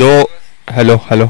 दो hello hello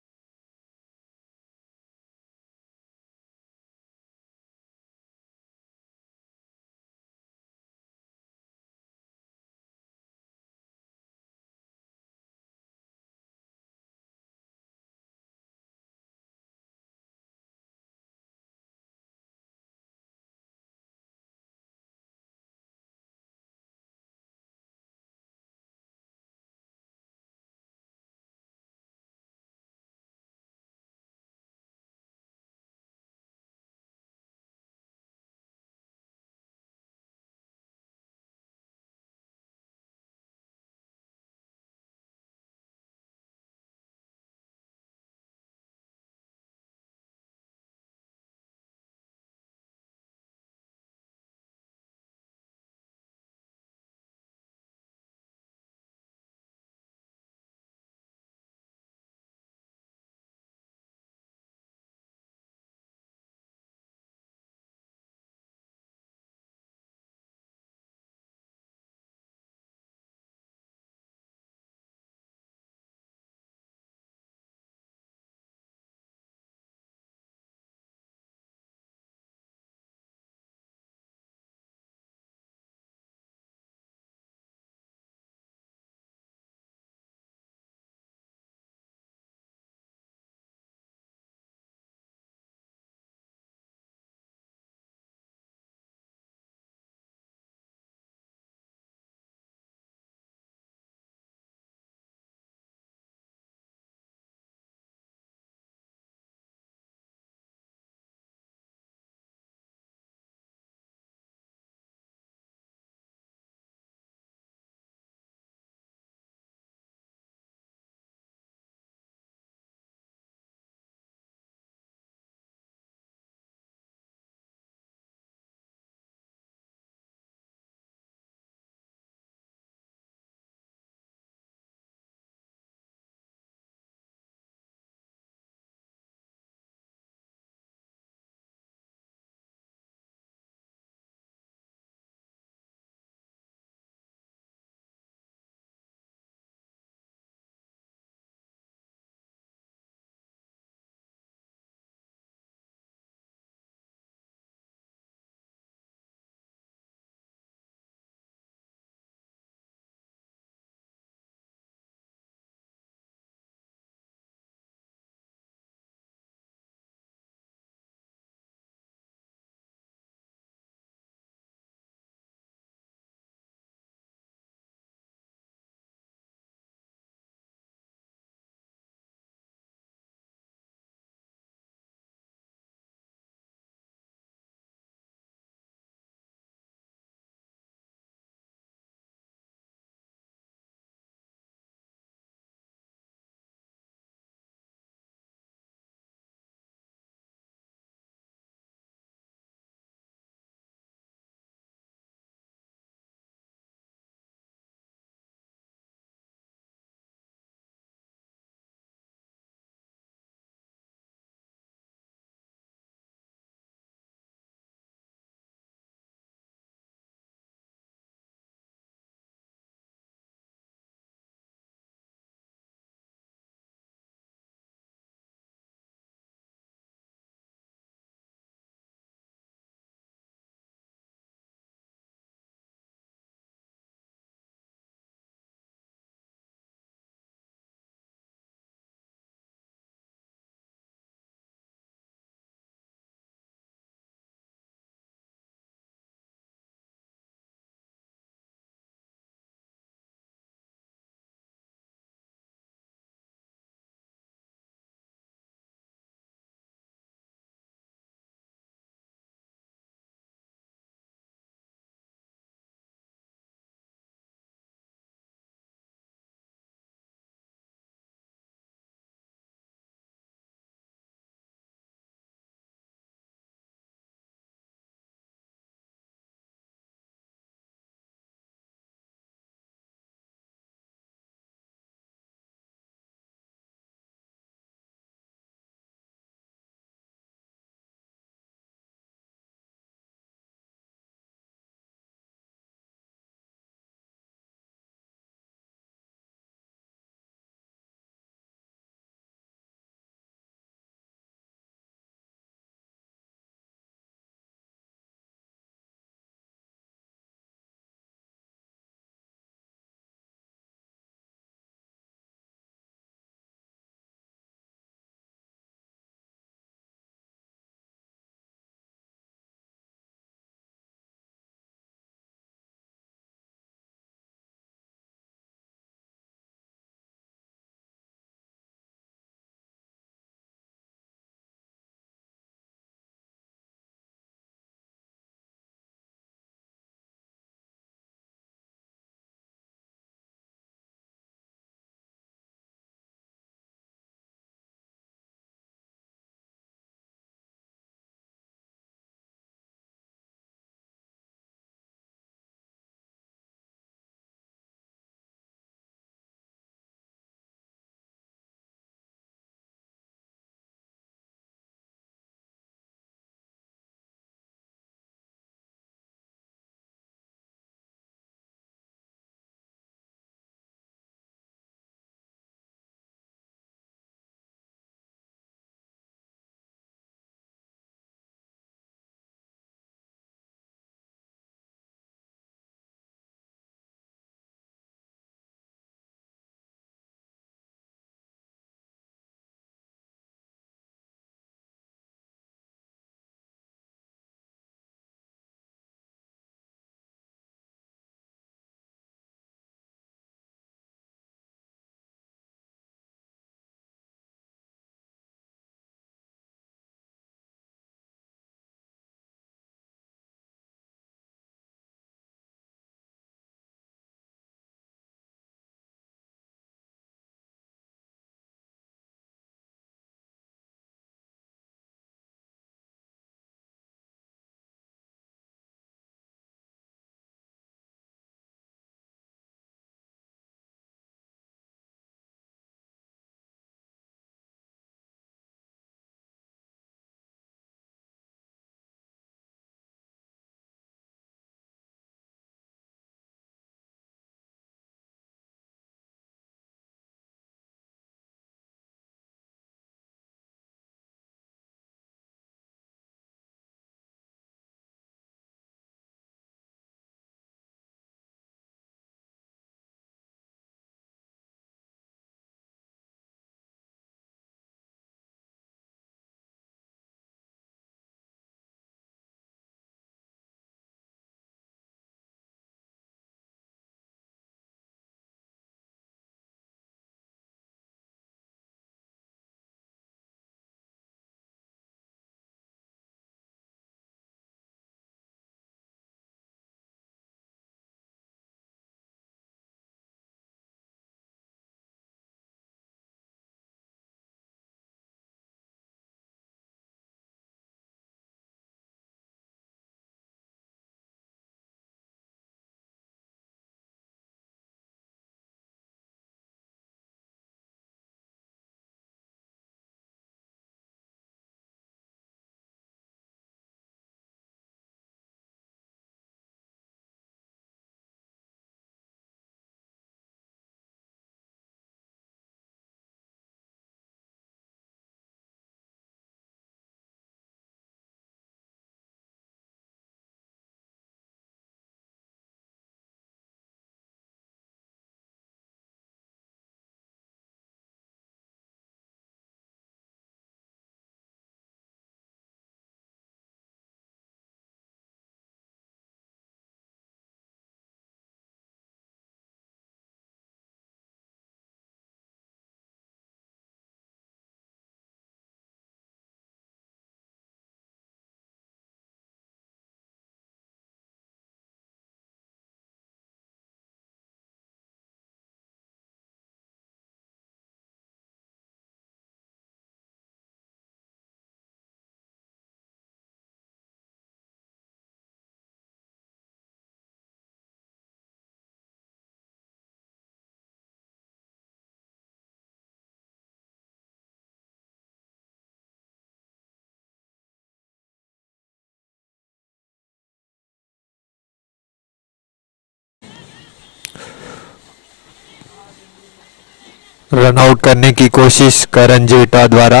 run out करने की कोशिश करण जेठा द्वारा।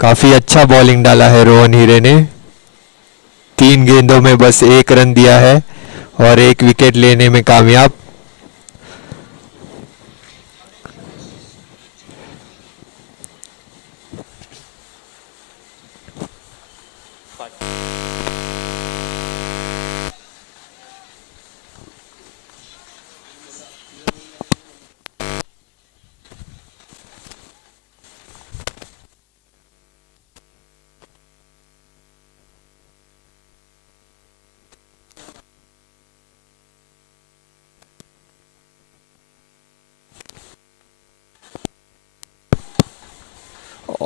काफी अच्छा बॉलिंग डाला है रोहन हीरे ने। 3 गेंदों में बस 1 रन दिया है और 1 विकेट लेने में कामयाब।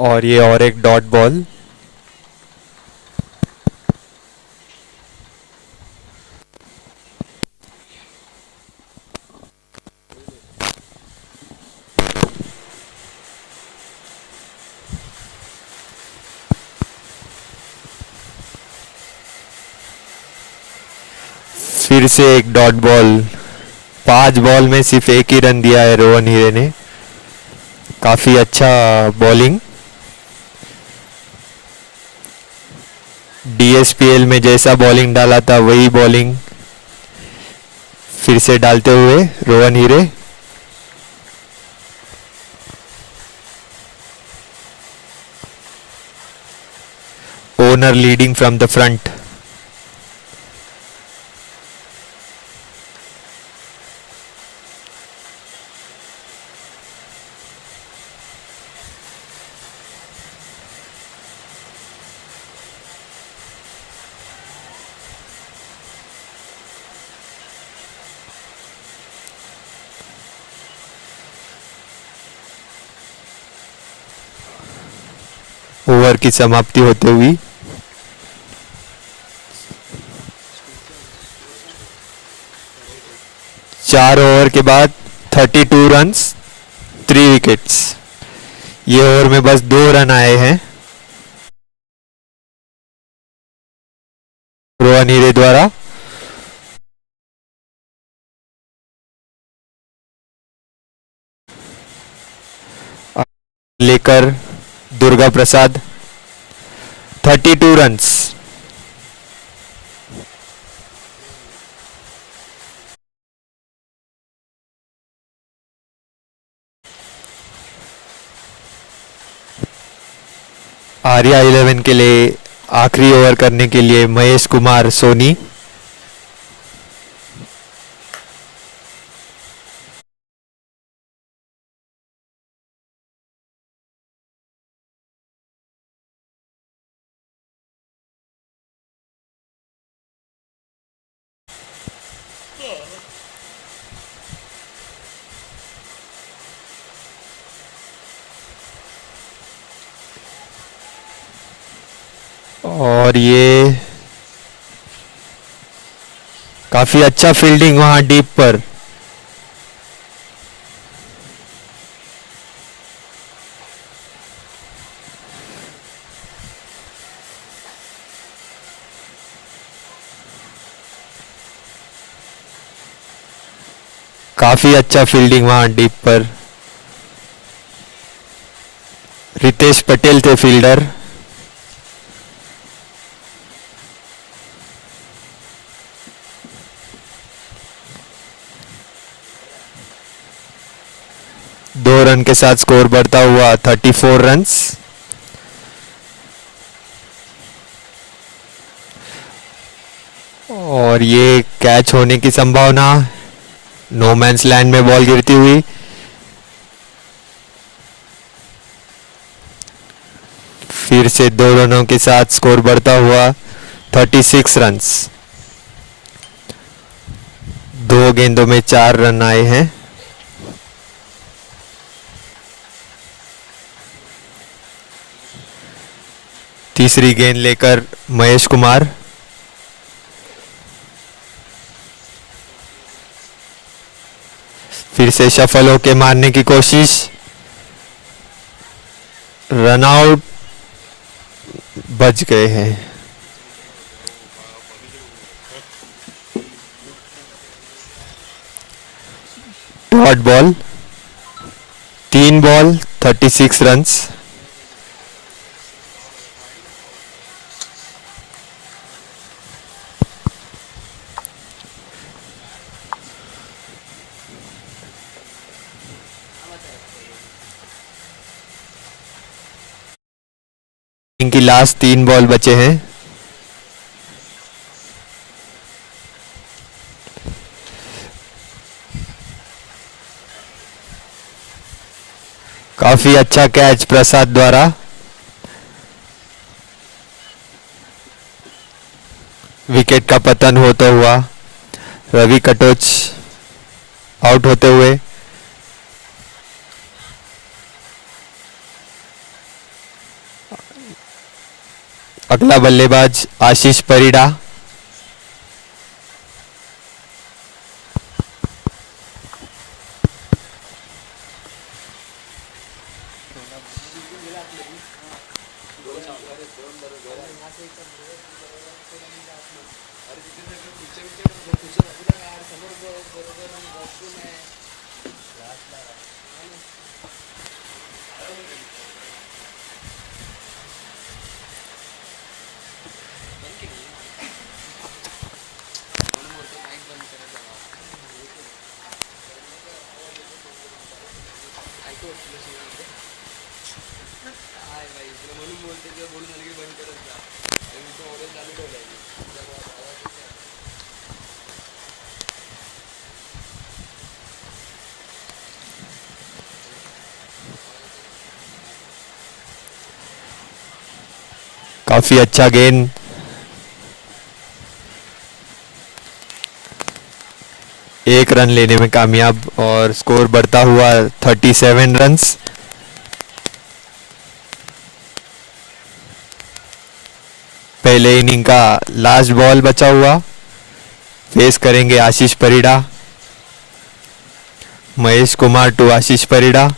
और ये और एक डॉट बॉल। फिर से एक डॉट बॉल। 5 बॉल में सिर्फ 1 ही रन दिया है रोहन हीरे ने। काफी अच्छा बॉलिंग। डीएसपीएल में जैसा बॉलिंग डाला था वही बॉलिंग फिर से डालते हुए रोहन हीरे। Owner leading from the front. Over की समाप्ति होते हुई 4 ओवर के बाद 32 रन्स 3 विकेट्स। ये ओवर में बस 2 रन आए हैं रोहन हीरे द्वारा। लेकर दुर्गा प्रसाद 32 रन्स। आर्या 11 के लिए आखिरी ओवर करने के लिए महेश कुमार सोनी। और ये काफी अच्छा फील्डिंग वहां डीप पर। काफी अच्छा फील्डिंग वहां डीप पर। रितेश पटेल थे फील्डर। दो रन के साथ स्कोर बढ़ता हुआ 34 रन्स। और ये कैच होने की संभावना। नो मैंस लैंड में बॉल गिरती हुई। फिर से 2 रनों के साथ स्कोर बढ़ता हुआ 36 रन्स। 2 गेंदों में 4 रन आए हैं। तीसरी गेंद लेकर महेश कुमार। फिर से शफल होके मारने की कोशिश। Run out. बच गए हैं। Dot ball, 3 ball 36 runs. इनकी लास्ट 3 बॉल बचे हैं। काफी अच्छा कैच प्रसाद द्वारा। विकेट का पतन होता हुआ रवि कटोच आउट होते हुए। अगला बल्लेबाज आशीष परिड़ा। काफी अच्छा गेंद। एक रन लेने में कामयाब और स्कोर बढ़ता हुआ 37 रन्स। पहले इनिंग का लास्ट बॉल बचा हुआ। फेस करेंगे आशीष परिड़ा। महेश कुमार टू आशीष परिड़ा।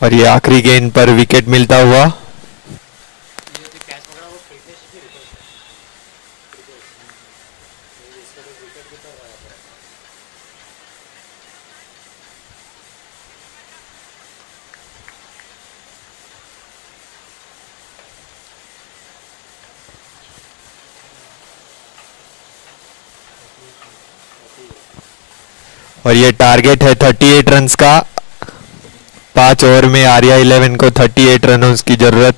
और ये आखिरी गेंद पर विकेट मिलता हुआ। और ये टारगेट है 38 रन्स का। 5 ओवर में आर्या 11 को 38 रनों की जरूरत।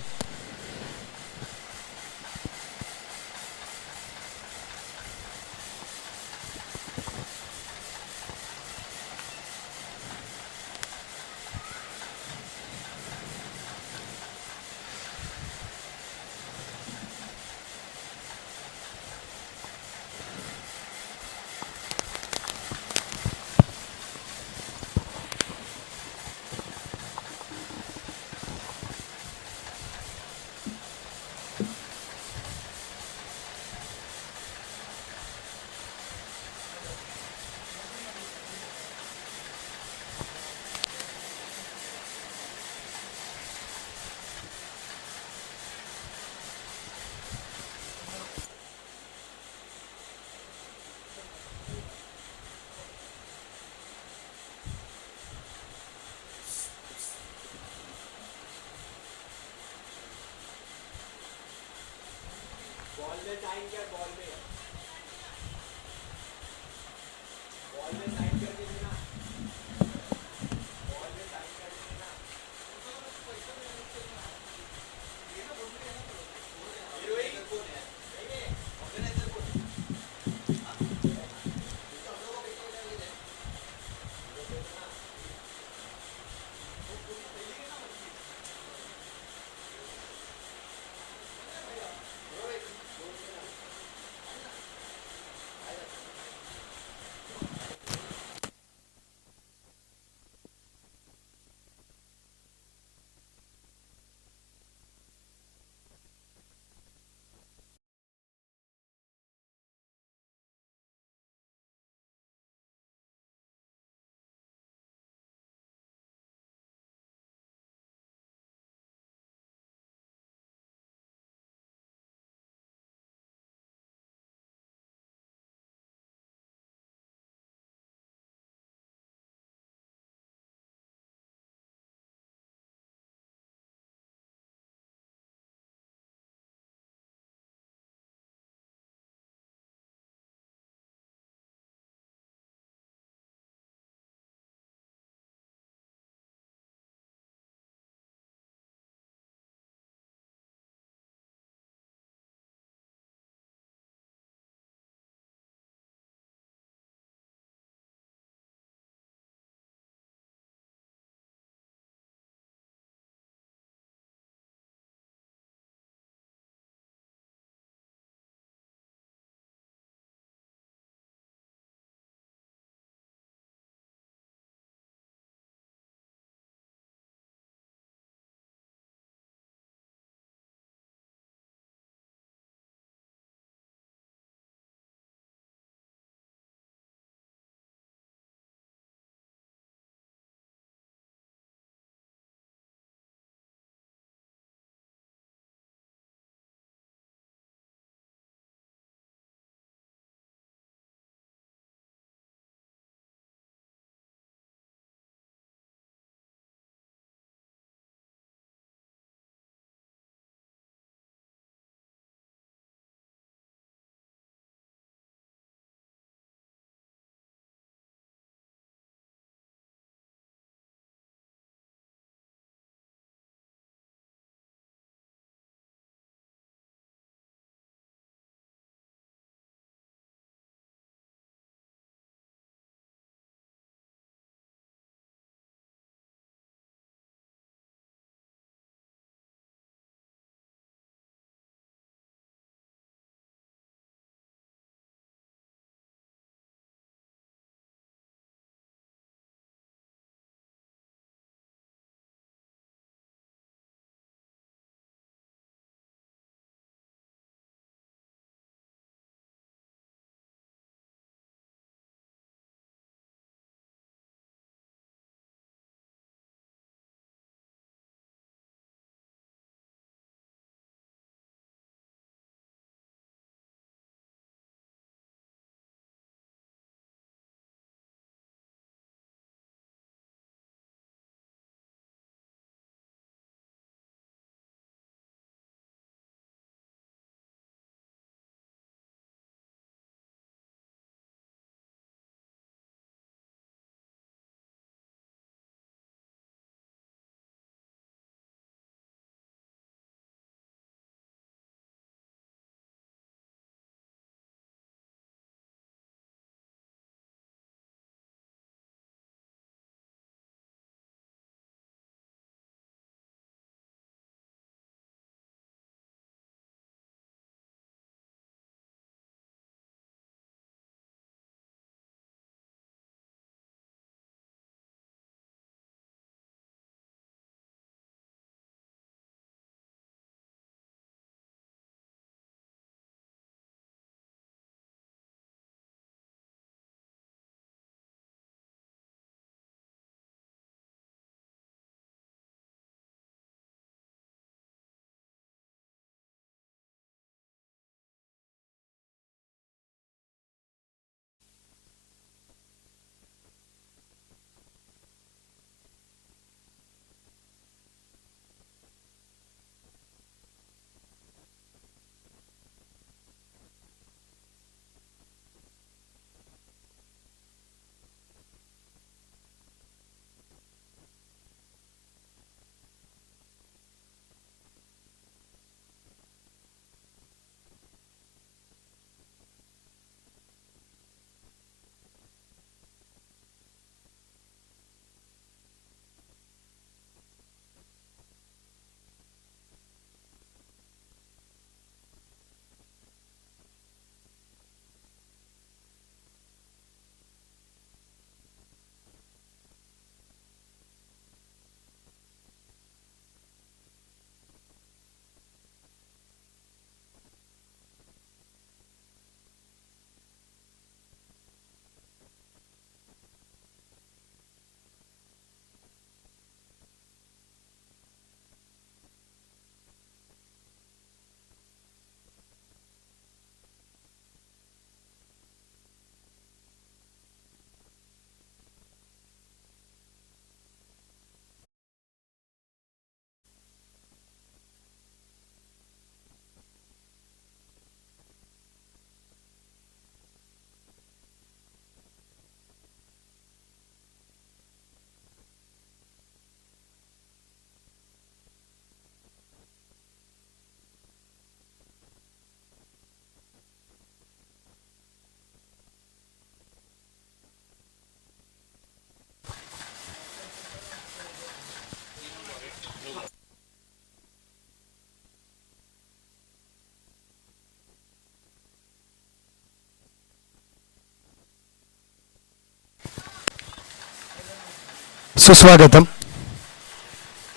सुस्वागतम.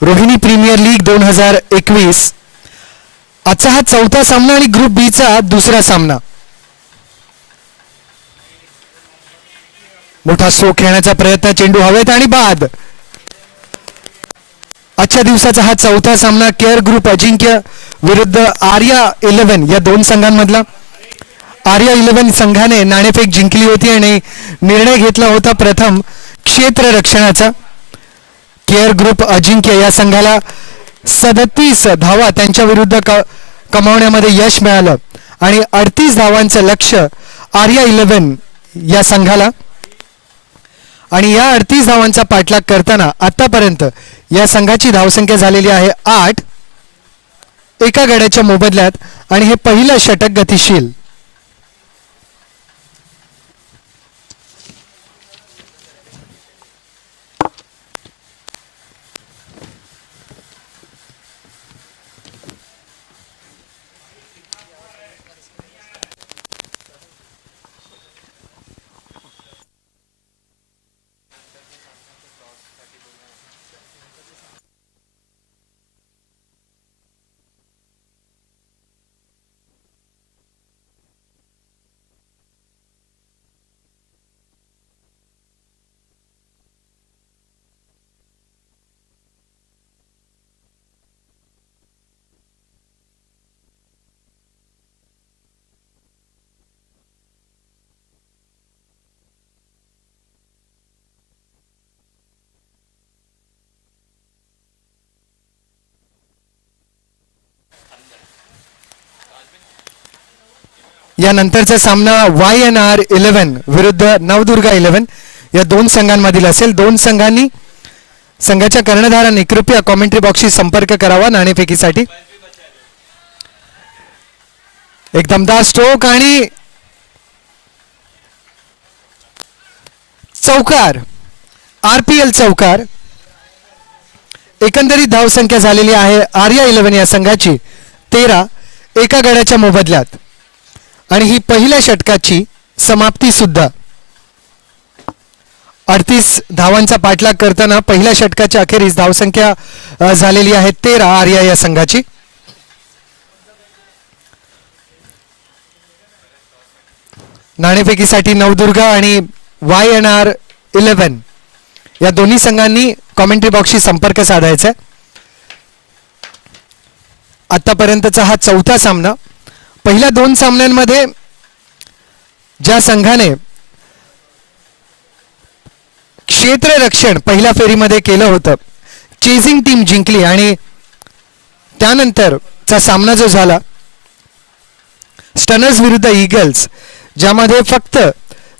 रोहिणी प्रीमियर लीग 2021 आजचा हा चौथा सामना आणि ग्रुप बी चा दुसरा सामना. मोठा स्ट्रोक खेळण्याचा प्रयत्न, चेंडू हवेत आणि बाद. आजच्या दिवसाचा हा चौथा सामना केअर ग्रुप अजिंक्य विरुद्ध आर्या 11 या दोन संघांमधला. आर्या 11 संघाने नाणेफेक जिंकली होती आणि निर्णय घेतला होता प्रथम क्षेत्ररक्षणाचा. केअर ग्रुप अजिंक्य या संघाला 37 धावा त्यांच्या विरुद्ध कमावण्यामध्ये यश मिळालं आणि 38 धावांचं लक्ष्य आर्या 11 या संघाला. आणि या 38 धावांचा पाठलाग करताना आतापर्यंत या संघाची धावसंख्या झालेली आहे 8 एका गड्याच्या मोबदल्यात. आणि हे पहिलं षटक गतिशील. यानंतरचा सामना YNR 11 विरुद्ध नवदुर्गा 11 या दोन संघांमधील असेल. दोन संघांनी संघाच्या कर्णधारांनी कृपया कॉमेंट्री बॉक्सशी संपर्क करावा नाणेफेकीसाठी. एक दमदार स्ट्रोक आणि चौकार, RPL चौकार. एकंदरीत धावसंख्या झालेली आहे आर्या 11 या संघाची 13 एका गड्याच्या मोबदल्यात. आणि ही पहिल्या षटकाची समाप्ती सुद्धा. 38 धावांचा पाठलाग करताना पहिल्या षटकाच्या अखेरीस धावसंख्या झालेली आहे 13 आर्या या संघाची. नाणेफेकीसाठी नवदुर्गा आणि YNR 11 या दोन्ही संघांनी कॉमेंट्री बॉक्सशी संपर्क साधायचा. आतापर्यंतचा हा चौथा सामना. पहिल्या दोन सामन्यांमध्ये ज्या संघाने क्षेत्ररक्षण पहिल्या फेरीमध्ये केलं होतं, चेजिंग टीम जिंकली. आणि त्यानंतरचा सामना जो झाला स्टनर्स विरुद्ध ईगल्स, ज्यामध्ये फक्त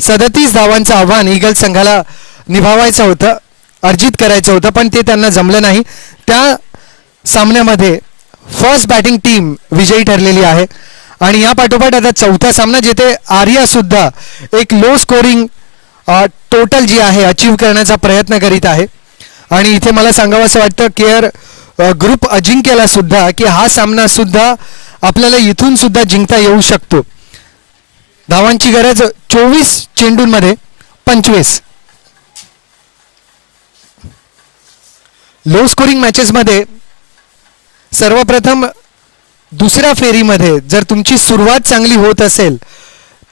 37 धावांचं आव्हान ईगल्स संघाला निभावायचं होतं, अर्जित करायचं होतं, पण ते त्यांना जमलं नाही. त्या सामन्यामध्ये फर्स्ट बॅटिंग टीम विजयी ठरलेली आहे. आणि या पाठोपाठ आता चौथा सामना जिथे आर्या सुद्धा एक लो स्कोरिंग टोटल जी आहे अचीव करण्याचा प्रयत्न करीत आहे. आणि इथे मला सांगावं असं वाटतं केअर ग्रुप अजिंक्यला सुद्धा की हा सामना सुद्धा आपल्याला इथून सुद्धा जिंकता येऊ शकतो. धावांची गरज 24 चेंडूंमध्ये 25. लो स्कोरिंग मॅचेसमध्ये सर्वप्रथम दुसऱ्या फेरीमध्ये जर तुमची सुरुवात चांगली होत असेल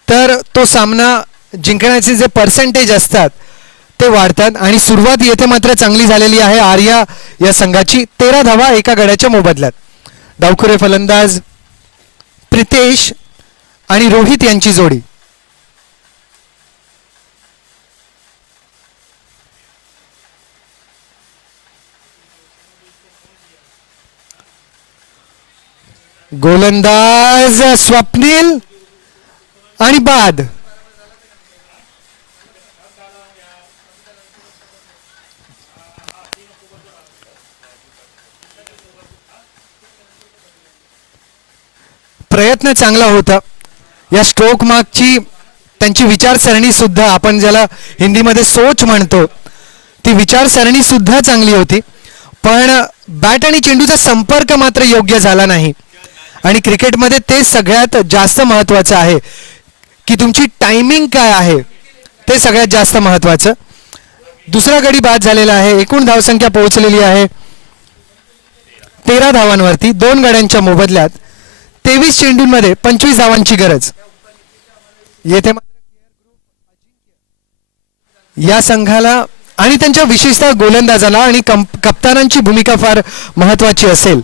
तर तो सामना जिंकण्याचे जे पर्सेंटेज असतात ते वाढतात. आणि सुरुवात येथे मात्र चांगली झालेली आहे आर्या या संघाची 13 धावा एका गड्याच्या मोबदल्यात. डावखुरे फलंदाज प्रितेश आणि रोहित यांची जोडी. गोलंदाज स्वप्नील आणि बाद. प्रयत्न चांगला होता. या स्ट्रोक मागची त्यांची विचारसरणी सुद्धा, आपण ज्याला हिंदीमध्ये सोच म्हणतो, ती विचारसरणी सुद्धा चांगली होती. पण बॅट आणि चेंडूचा संपर्क मात्र योग्य झाला नाही. आणि क्रिकेटमध्ये ते सगळ्यात जास्त महत्त्वाचं आहे की तुमची टायमिंग काय आहे, ते सगळ्यात जास्त महत्त्वाचं. दुसरा गडी बाद झालेला आहे. एकूण धावसंख्या पोहोचलेली आहे 13 धावांवरती. 2 गड्यांच्या मोबदल्यात 23 चेंडूंमध्ये 25 धावांची गरज. येथे या संघाला आणि त्यांच्या विशेषतः गोलंदाजाला आणि कप्तानांची भूमिका फार महत्त्वाची असेल,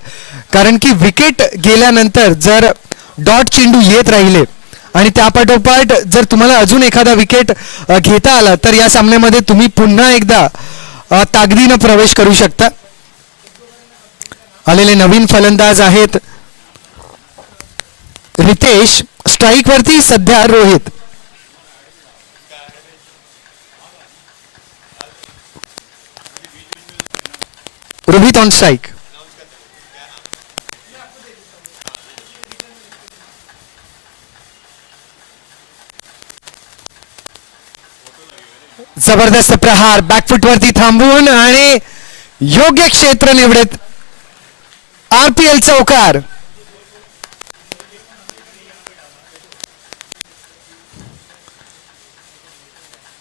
कारण की विकेट गेल्यानंतर जर डॉट चेंडू येत राहिले आणि त्यापाठोपाठ जर तुम्हाला अजून एखादा विकेट घेता आला तर या सामन्यामध्ये तुम्ही पुन्हा एकदा ताकदीनं प्रवेश करू शकता. आलेले नवीन फलंदाज आहेत रितेश. स्ट्राईक वरती सध्या रोहित. Rohit on strike. जबरदस्त प्रहार बॅकफुट वरती थांबून आणि योग्य क्षेत्र निवडत RPL चौकार.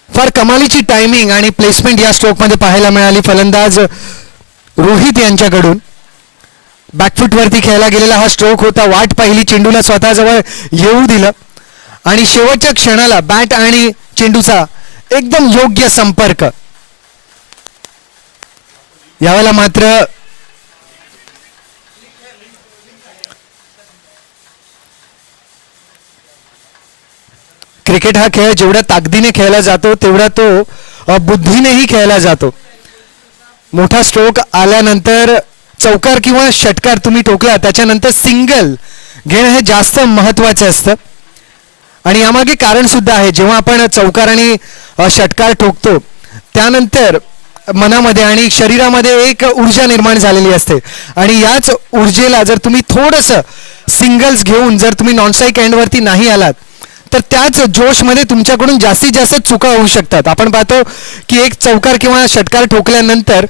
फार कमालीची टायमिंग आणि प्लेसमेंट या स्ट्रोक मध्ये पाहायला मिळाली फलंदाज रोहित यांच्याकडून. बॅकफुट वरती खेळला गेलेला हा स्ट्रोक होता. वाट पाहिली, चेंडूला स्वतःजवळ येऊ दिलं आणि शेवटच्या क्षणाला बॅट आणि चेंडूचा एकदम योग्य संपर्क. यावेळेला मात्र क्रिकेट हा खेळ जेवढ्या ताकदीने खेळला जातो तेवढा तो बुद्धीनेही खेळला जातो. मोठा स्ट्रोक आल्यानंतर चौकार किंवा षटकार तुम्ही ठोकला त्याच्यानंतर सिंगल घेणं हे जास्त महत्त्वाचं असतं आणि यामागे कारण सुद्धा आहे. जेव्हा आपण चौकार आणि षटकार ठोकतो त्यानंतर मनामध्ये आणि शरीरामध्ये एक ऊर्जा निर्माण झालेली असते आणि याच ऊर्जेला जर तुम्ही थोडंसं सिंगल्स घेऊन जर तुम्ही नॉन स्ट्राईक एंडवरती नाही आलात तर त्याच जोशमध्ये तुमच्याकडून जास्तीत जास्त चुका होऊ शकतात. आपण पाहतो की एक चौकार किंवा षटकार ठोकल्यानंतर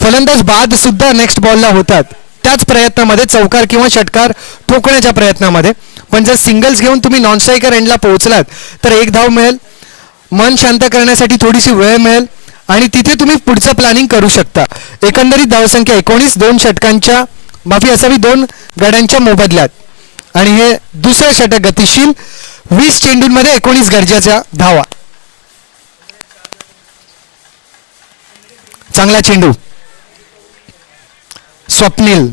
फलंदाज बाद सुद्धा नेक्स्ट बॉलला होतात त्याच प्रयत्नामध्ये, चौकार किंवा षटकार ठोकण्याच्या प्रयत्नामध्ये. पण जर सिंगल्स घेऊन तुम्ही नॉन स्ट्रायकर एंडला पोहोचलात तर एक धाव मिळेल, मन शांत करण्यासाठी थोडीशी वेळ मिळेल आणि तिथे तुम्ही पुढचं प्लॅनिंग करू शकता. एकंदरीत धावसंख्या 19, 2 षटकांच्या माफी असावी 2 गड्यांच्या मोबदल्यात आणि हे दुसरं षटक गतिशील. 20 चेंडूंमध्ये 19 गरजेच्या धावा. चांगला चेंडू. स्वप्नील.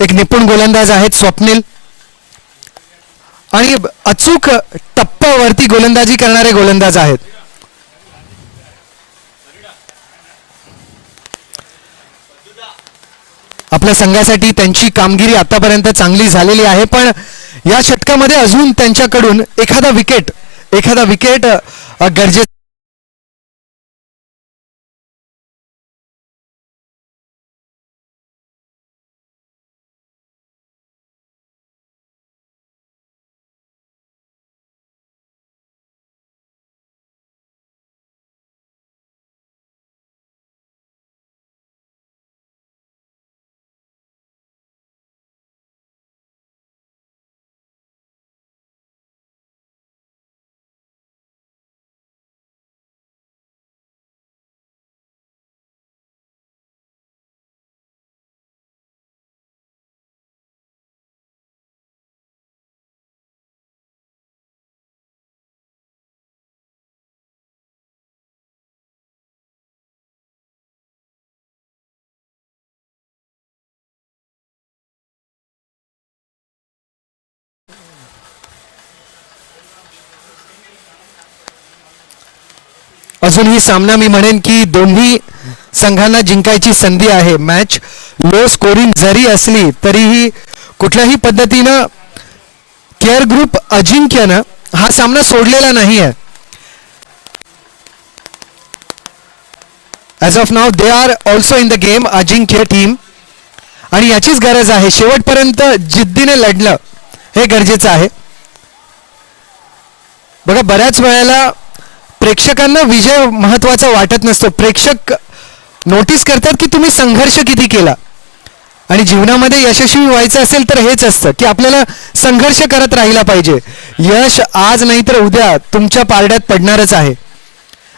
एक निपुण गोलंदाज आहेत स्वप्नील आणि अचूक टप्प्यावरती गोलंदाजी करणारे गोलंदाज आहेत. आपल्या संघासाठी त्यांची कामगिरी आतापर्यंत चांगली झालेली आहे, पण या षटकामध्ये अजून त्यांच्याकडून एखादा विकेट गरजेचं. अजूनही सामना मी म्हणेन की दोन्ही संघांना जिंकायची संधी आहे. मॅच लो स्कोरिंग जरी असली तरीही कुठल्याही पद्धतीनं केअर ग्रुप अजिंक्यनं हा सामना सोडलेला नाही आहे. As of now they are also in the game, Ajinkya team, आणि याचीच गरज आहे. शेवटपर्यंत जिद्दीने लढलं हे गरजेचं आहे. बघा बऱ्याच वेळेला प्रेक्षकांना विजय महत्वाचा वाटत नसतो. प्रेक्षक नोटीस करतात की तुम्ही संघर्ष किती केला आणि जीवनामध्ये यशस्वी व्हायचं असेल तर हेच असतं की आपल्याला संघर्ष करत राहिला पाहिजे. यश आज नाही तर उद्या तुमच्या पारड्यात पडणारच आहे.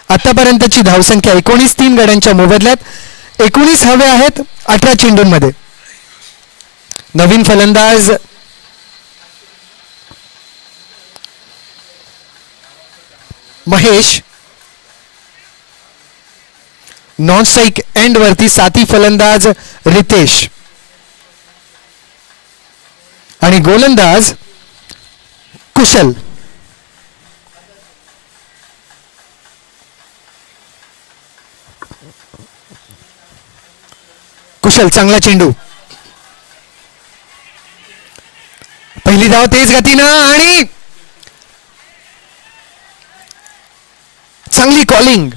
आतापर्यंतची धावसंख्या 19 3 गड्यांच्या मोबदल्यात. 19 हवे आहेत 18 चेंडूंमध्ये. नवीन फलंदाज महेश, नॉन स्ट्राईक एंड वरती साथी फलंदाज रितेश आणि गोलंदाज कुशल. कुशल चांगला चेंडू, पहिली धाव तेज गतीनं आणि चांगली कॉलिंग.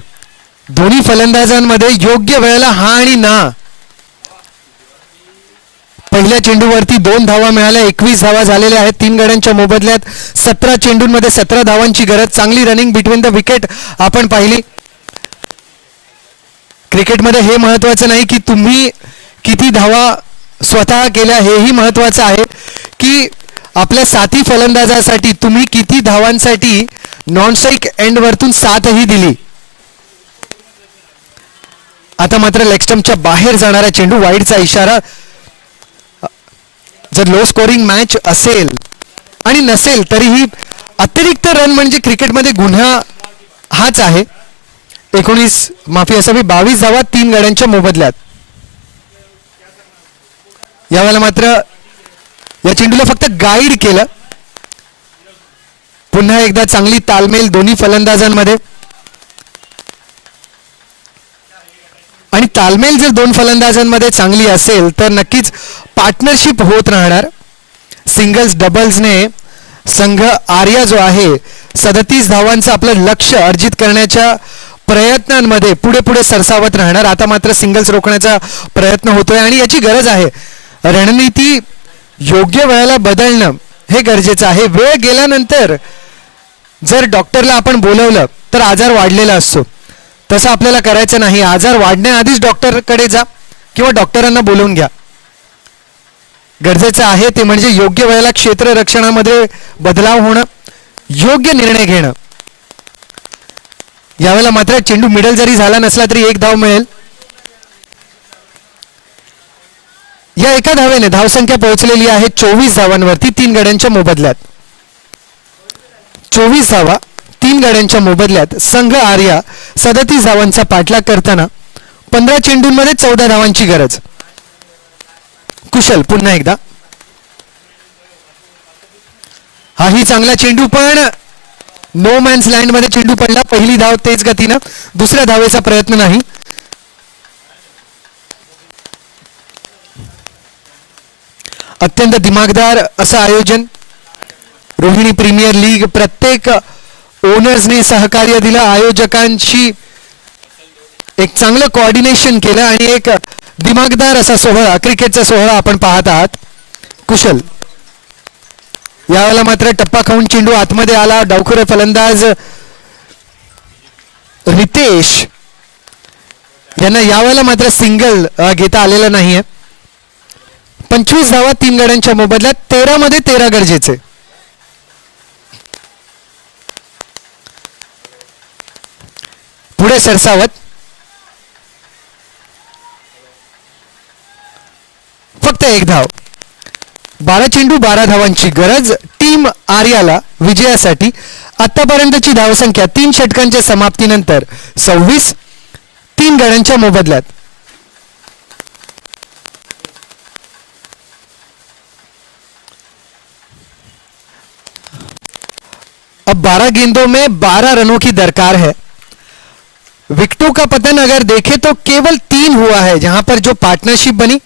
दोन्ही फलंदाजांमध्ये योग्य वेळेला हा आणि ना. पहिल्या चेंडूवरती 2 धावा मिळाल्या. 21 धावा झालेल्या आहेत 3 गड्यांच्या मोबदल्यात. 17 चेंडूंमध्ये 17 धावांची गरज. चांगली रनिंग बिटवीन द विकेट आपण पाहिली. क्रिकेटमध्ये हे महत्वाचं नाही की तुम्ही किती धावा स्वतः केल्या, हेही महत्वाचं आहे की आपल्या साथी फलंदाजासाठी तुम्ही किती धावांसाठी नॉन स्ट्राईक एंड वरतून साथही दिली. आता मात्र लेग स्टंपच्या बाहेर जाणारा चेंडू, वाईडचा इशारा. जर लो स्कोरिंग मॅच असेल आणि नसेल तरीही अतिरिक्त रन म्हणजे क्रिकेटमध्ये गुन्हा हाच आहे. 22 धावा 3 गड्यांच्या मोबदल्यात. यावेळेला मात्र या चेंडूला फक्त गाईड केलं. पुन्हा एकदा चांगली तालमेल दोन्ही फलंदाजांमध्ये. आणि तालमेल जर 2 फलंदाजांमध्ये चांगली असेल तर नक्कीच पार्टनरशिप होत राहणार. सिंगल्स डबल्सने संघ आर्या जो आहे 37 धावांचं आपलं लक्ष्य अर्जित करण्याच्या प्रयत्नांमध्ये पुढे पुढे सरसावत राहणार. आता मात्र सिंगल्स रोखण्याचा प्रयत्न होतोय आणि याची गरज आहे. रणनीती योग्य वेळेला बदलणं हे गरजेचं आहे. वेळ गेल्यानंतर जर डॉक्टरला आपण बोलवलं तर आजार वाढलेला असतो. तसं आपल्याला करायचं नाही. आजार वाढण्याआधीच डॉक्टरकडे जा किंवा डॉक्टरांना बोलवून घ्या. गरजेचं आहे ते म्हणजे योग्य वेळेला क्षेत्ररक्षणामध्ये बदलाव होणं, योग्य निर्णय घेणं. यावेळेला मात्र चेंडू मिडल जरी झाला नसला तरी 1 धाव मिळेल. या एका धावेने धावसंख्या पोहोचलेली आहे 24 धावांवरती 3 गड्यांच्या मोबदल्यात. 24 धावा 3 गड्यांच्या मोबदल्यात संघ आर्या 37 धावांचा पाठलाग करताना 15 चेंडूंमध्ये 14 धावांची गरज. कुशल पुन्हा एकदा, हाही चांगला चेंडू पण नो मॅन्स लँड मध्ये चेंडू पडला. पहिली धाव तेज गतीनं, दुसऱ्या धावेचा प्रयत्न नाही. अत्यंत दिमागदार असं आयोजन. रोहिणी प्रीमियर लीग प्रत्येक ओनर्सने सहकार्य दिलं. आयोजकांशी एक चांगलं कोऑर्डिनेशन केलं आणि एक दिमागदार असा सोहळा, क्रिकेटचा सोहळा आपण पाहत आहात. कुशल यावेळेला मात्र टप्पा खाऊन चेंडू आतमध्ये आला. डावखुरे फलंदाज रितेश यांना यावेळेला मात्र सिंगल घेता आलेला नाहीये. 25 धावा 3 गड्यांच्या मोबदल्यात. 13 मध्ये 13 गरजेचे. पुढे सरसावत फक्त 1 धाव. 12 चेंडू 12 धावांची गरज टीम आर्याला विजयासाठी. आतापर्यंतची धावसंख्या 3 षटकांच्या समाप्तीनंतर 26 3 गड्यांच्या मोबदल्यात. अब 12 गेंदों में 12 रनों की दरकार है. विकेटों का पतन अगर देखें तो केवल 3 हुआ है, जहां पर जो पार्टनरशिप बनी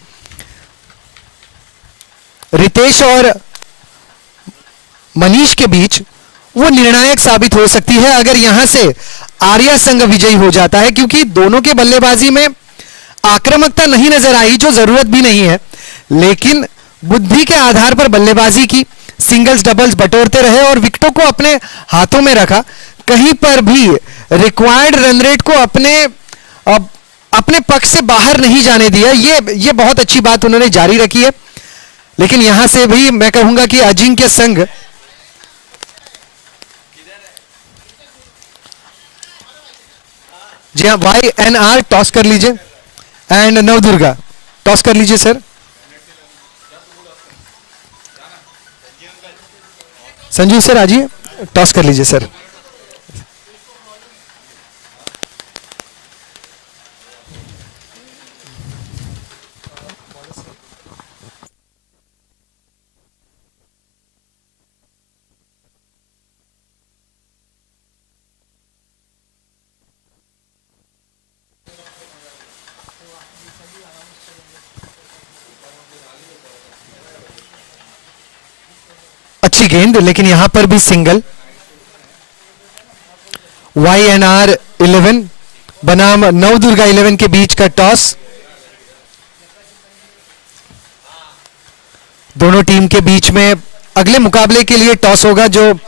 रितेश और मनीष के बीच वो निर्णायक साबित हो सकती है अगर यहां से आर्या संघ विजयी हो जाता है, क्योंकि दोनों के बल्लेबाजी में आक्रामकता नहीं नजर आई, जो जरूरत भी नहीं है, लेकिन बुद्धि के आधार पर बल्लेबाजी की. सिंगल्स डबल्स बटोरते रहे और विकेटों को अपने हाथों में रखा. कहीं पर भी रिक्वायर्ड रन रेट को अपने अपने पक्ष से बाहर नहीं जाने दिया, ये बहुत अच्छी बात उन्होंने जारी रखी है। लेकिन यहां से भी मैं कहूंगा कि अजिंक्य संघ जी हाँ, YNR टॉस कर लीजिए एंड नवदुर्गा टॉस कर लीजिए सर। संजीव सर आजिए, टॉस कर लीजिए सर। अच्छी गेंद, लेकिन यहां पर भी सिंगल। YNR 11 बनाम नवदुर्गा 11 के बीच का टॉस। दोनों टीम के बीच में अगले मुकाबले के लिए टॉस होगा, जो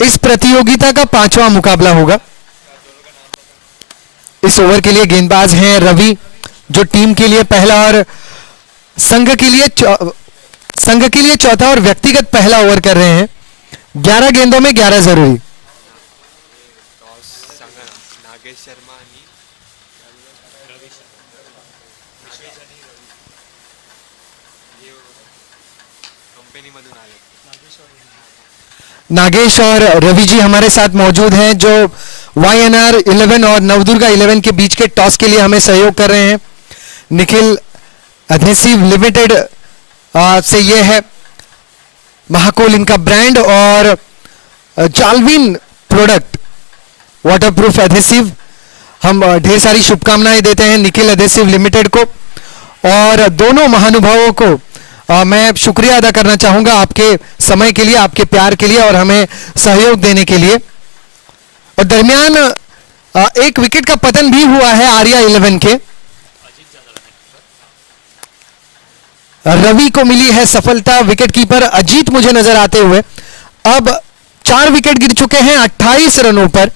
इस प्रतियोगिता का 5वां मुकाबला होगा। इस ओवर के लिए गेंदबाज हैं रवि, जो टीम के लिए पहला और संघ के लिए चौथा और व्यक्तिगत पहला ओवर कर रहे हैं। 11 गेंदों में 11 जरूरी। नागेश और रवि जी हमारे साथ मौजूद हैं, जो YNR 11 और नवदुर्गा 11 के बीच के टॉस के लिए हमें सहयोग कर रहे हैं। निखिल एडहेसिव लिमिटेड से ये है महाकोल इनका ब्रांड, और जालविन प्रोडक्ट वाटरप्रूफ एडहेसिव। हम ढेर सारी शुभकामनाएं देते हैं निखिल एडहेसिव लिमिटेड को, और दोनों महानुभावों को मैं शुक्रिया अदा करना चाहूंगा आपके समय के लिए, आपके प्यार के लिए और हमें सहयोग देने के लिए। और दरमियान एक विकेट का पतन भी हुआ है आर्या 11 के। रवि को मिली है सफलता, विकेटकीपर अजीत मुझे नजर आते हुए। अब 4 विकेट गिर चुके हैं 28 रनों पर,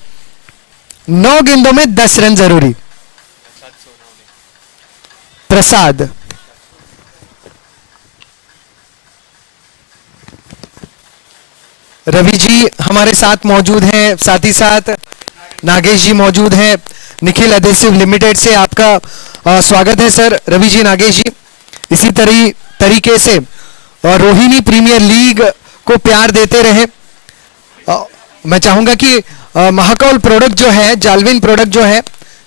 9 गेंदों में 10 रन जरूरी। प्रसाद रवि जी हमारे साथ मौजूद हैं, साथ ही साथ नागेश जी मौजूद हैं। निखिल एडहेसिव लिमिटेड से आपका स्वागत है सर, रवि जी, नागेश जी। इसी तरीके से रोहिणी प्रीमियर लीग को प्यार देते रहे। मैं चाहूंगा कि महाकौल प्रोडक्ट जो है, जालविन प्रोडक्ट जो है,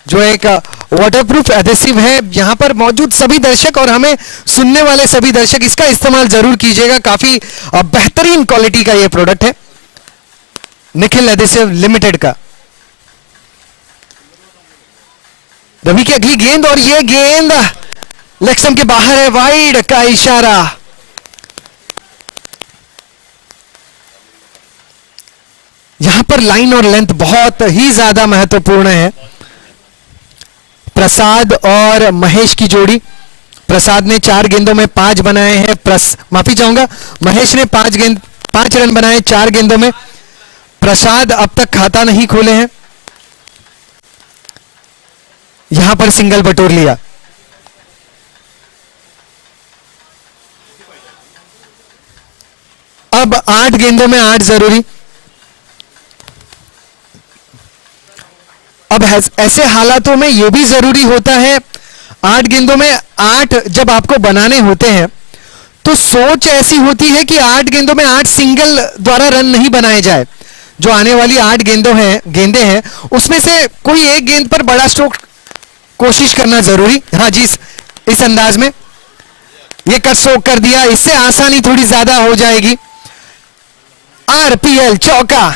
जो एक वाटरप्रूफ एडहेसिव है, यहां पर मौजूद सभी दर्शक और हमें सुनने वाले सभी दर्शक इसका इस्तेमाल जरूर कीजिएगा। काफी बेहतरीन क्वालिटी का यह प्रोडक्ट है निखिल एडहेसिव लिमिटेड का। रवि की अगली गेंद, और यह गेंद लेग स्टंप के बाहर है, वाइड का इशारा। यहां पर लाइन और लेंथ बहुत ही ज्यादा महत्वपूर्ण है। प्रसाद और महेश की जोड़ी, प्रसाद ने 4 गेंदों में 5 बनाए हैं, माफी चाहूंगा, महेश ने 5 रन बनाए 4 गेंदों में। प्रसाद अब तक खाता नहीं खोले हैं, यहां पर सिंगल बटोर लिया। अब 8 गेंदों में 8 जरूरी। अब ऐसे हालातों में यह भी जरूरी होता है, 8 गेंदों में 8 जब आपको बनाने होते हैं तो सोच ऐसी होती है कि 8 गेंदों में 8 सिंगल द्वारा रन नहीं बनाए जाए। जो आने वाली 8 गेंदें हैं उसमें से कोई एक गेंद पर बड़ा स्ट्रोक कोशिश करना जरूरी। हाँ जी, इस अंदाज में ये कट स्ट्रोक कर दिया, इससे आसानी थोड़ी ज्यादा हो जाएगी। RPL चौका,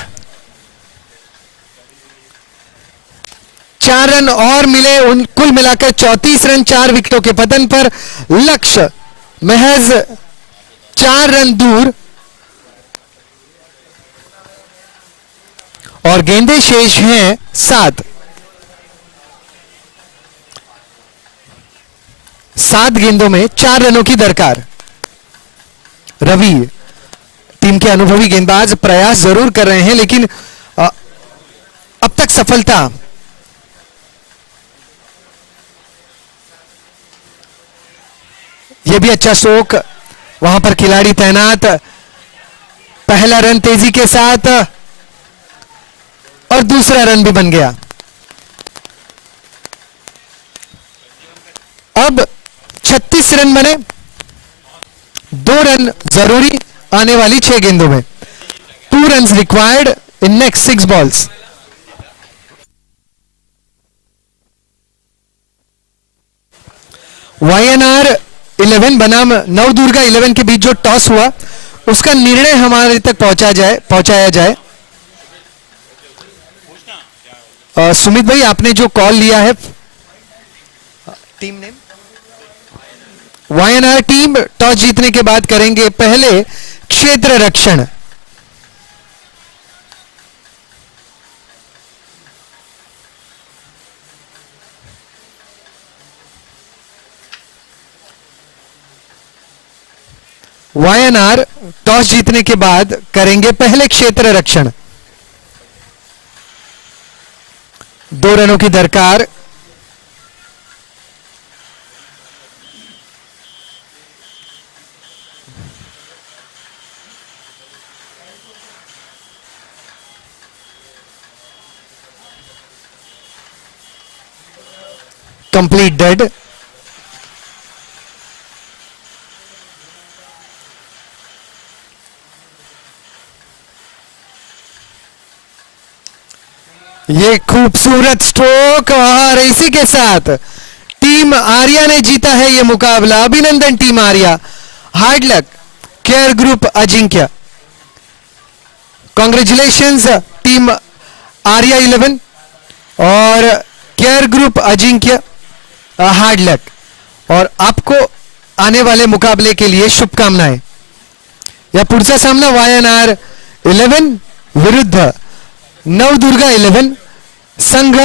4 रन और मिले, कुल मिलाकर 34 रन 4 विकेटों के पतन पर। लक्ष्य महज 4 रन दूर, और गेंदें शेष हैं 7। 7 गेंदों में 4 रनों की दरकार। रवि टीम के अनुभवी गेंदबाज प्रयास जरूर कर रहे हैं, लेकिन अब तक सफलता ये भी अच्छा स्ट्रोक, वहां पर खिलाड़ी तैनात, पहला रन तेजी के साथ और दूसरा रन भी बन गया। अब 36 रन बने, 2 रन जरूरी आने वाली 6 गेंदों में। 2 run required in next 6 balls. YNR 11 बनाम नवदुर्गा 11 के बीच जो टॉस हुआ उसका निर्णय हमारे तक पहुंचाया जाए। सुमित भाई, आपने जो कॉल लिया है, team name? YNR team toss जीतने के बाद करेंगे पहले क्षेत्र रक्षण। YNR टॉस जीतने के बाद करेंगे पहले क्षेत्र रक्षण। 2 रनों की दरकार। Complete dead. ये खूबसूरत स्ट्रोक और इसी के साथ टीम आर्या ने जीता है ये मुकाबला। अभिनंदन टीम आर्या। हार्ड लक केयर ग्रुप अजिंक्य। कॉन्ग्रेचुलेशंस टीम आर्या 11 और केयर ग्रुप अजिंक्य, हार्ड लक, और आपको आने वाले मुकाबले के लिए शुभकामनाएं। या पुढचा सामना YNR 11 विरुद्ध नवदुर्गा 11 संघ